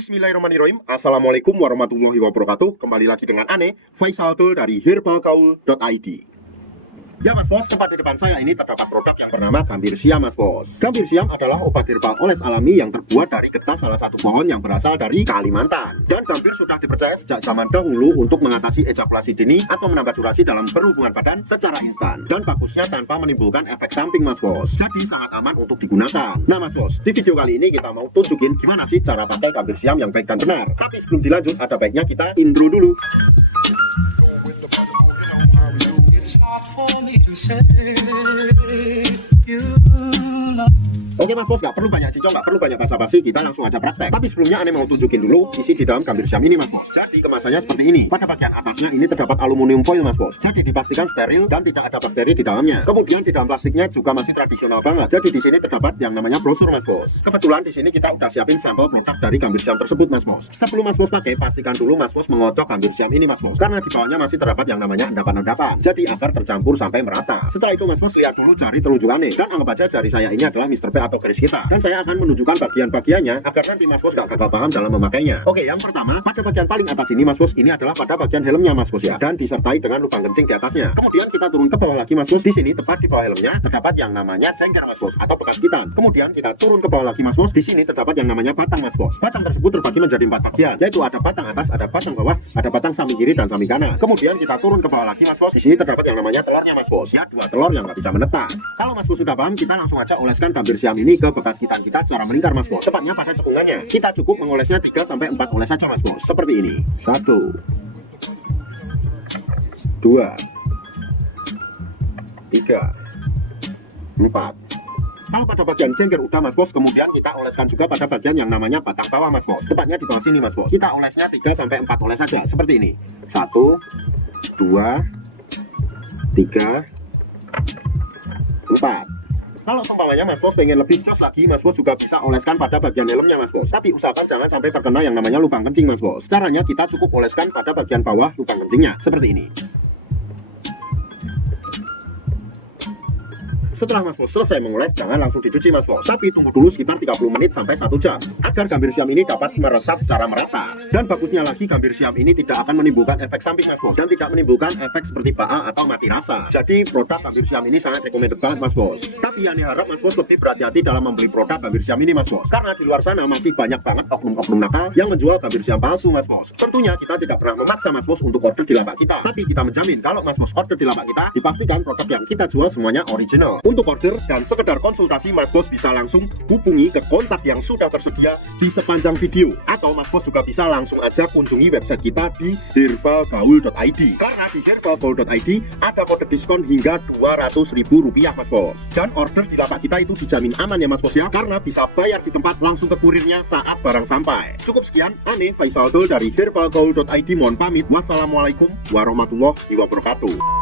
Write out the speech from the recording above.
Bismillahirrahmanirrahim. Assalamualaikum warahmatullahi wabarakatuh. Kembali lagi dengan Ane, Faisal Tul dari herbalgaul.id. Ya Mas Bos, tepat di depan saya ini terdapat produk yang bernama Gambir Siam Mas Bos. Gambir Siam adalah obat herbal oles alami yang terbuat dari getah salah satu pohon yang berasal dari Kalimantan. Dan gambir sudah dipercaya sejak zaman dahulu untuk mengatasi ejakulasi dini atau menambah durasi dalam berhubungan badan secara instan. Dan bagusnya tanpa menimbulkan efek samping Mas Bos. Jadi sangat aman untuk digunakan. Nah Mas Bos, di video kali ini kita mau tunjukin gimana sih cara pakai Gambir Siam yang baik dan benar. Tapi sebelum dilanjut, ada baiknya kita intro dulu. Oke Mas Bos, gak perlu banyak cincong, gak perlu banyak basa-basi, kita langsung aja praktek. Tapi sebelumnya Ane mau tunjukin dulu isi di dalam Gambir Siam ini Mas Bos. Jadi kemasannya seperti ini. Pada bagian atasnya ini terdapat aluminium foil Mas Bos. Jadi dipastikan steril dan tidak ada bakteri di dalamnya. Kemudian di dalam plastiknya juga masih tradisional banget. Jadi di sini terdapat yang namanya brosur Mas Bos. Kebetulan di sini kita udah siapin sampel produk dari Gambir Siam tersebut Mas Bos. Sebelum Mas Bos pakai, pastikan dulu Mas Bos mengocok Gambir Siam ini Mas Bos. Karena di bawahnya masih terdapat yang namanya endapan-endapan. Jadi agar tercampur sampai merata. Setelah itu Mas Bos lihat dulu jari telunjuk Ane. Dan anggap aja jari saya ini adalah Mr. P atau garis kita. Dan saya akan menunjukkan bagian-bagiannya agar nanti Mas Bos gak gagal paham dalam memakainya. Oke, yang pertama, pada bagian paling atas ini Mas Bos, ini adalah pada bagian helmnya Mas Bos ya. Dan disertai dengan lubang kencing di atasnya. Kemudian kita turun ke bawah lagi Mas Bos. Di sini tepat di bawah helmnya terdapat yang namanya cengker Mas Bos atau bekas gitan. Kemudian kita turun ke bawah lagi Mas Bos. Di sini terdapat yang namanya batang Mas Bos. Batang tersebut terbagi menjadi 4 bagian, yaitu ada batang atas, ada batang bawah, ada batang samping kiri dan samping kanan. Kemudian kita turun ke bawah lagi Mas Bos. Di sini terdapat yang namanya telurnya Mas Bos. Ya, 2 telur yang nggak bisa menetas. Kalau Mas Bos sudah paham, kita langsung aja oleskan Gambir Siam ini ke bekas gitan kita secara melingkar Mas Bos. Tepatnya pada cekungannya. Kita cukup mengolesnya 3-4 oles saja Mas Bos. Seperti ini. 1 2 3 4. Kalau pada bagian cengker udah Mas Bos, kemudian kita oleskan juga pada bagian yang namanya batang bawah Mas Bos. Tepatnya di bawah sini Mas Bos. Kita olesnya 3-4 oles saja. Seperti ini. 1 2 3 4. Kalau seumpamanya Mas Bos pengen lebih jos lagi, Mas Bos juga bisa oleskan pada bagian helmnya Mas Bos. Tapi usahakan jangan sampai terkena yang namanya lubang kencing Mas Bos. Caranya kita cukup oleskan pada bagian bawah lubang kencingnya. Seperti ini. Setelah Mas Bos selesai mengoles, jangan langsung dicuci Mas Bos, tapi tunggu dulu sekitar 30 menit sampai 1 jam agar Gambir Siam ini dapat meresap secara merata. Dan bagusnya lagi, Gambir Siam ini tidak akan menimbulkan efek samping Mas Bos, dan tidak menimbulkan efek seperti baa atau mati rasa. Jadi produk Gambir Siam ini sangat recommended banget Mas Bos. Tapi yang harap Mas Bos lebih berhati-hati dalam membeli produk Gambir Siam ini Mas Bos, karena di luar sana masih banyak banget oknum-oknum nakal yang menjual Gambir Siam palsu Mas Bos. Tentunya kita tidak pernah memaksa Mas Bos untuk order di lapak kita, tapi kita menjamin kalau Mas Bos order di lapak kita, dipastikan produk yang kita jual semuanya original. Untuk order dan sekedar konsultasi, Mas Bos bisa langsung hubungi ke kontak yang sudah tersedia di sepanjang video, atau Mas Bos juga bisa langsung aja kunjungi website kita di herbalgaul.id, karena di herbalgaul.id ada kode diskon hingga Rp200.000 Mas Bos. Dan order di lapak kita itu dijamin aman ya Mas Bos ya, karena bisa bayar di tempat langsung ke kurirnya saat barang sampai. Cukup sekian, Ane Faisal Tul dari herbalgaul.id mohon pamit. Wassalamualaikum warahmatullahi wabarakatuh.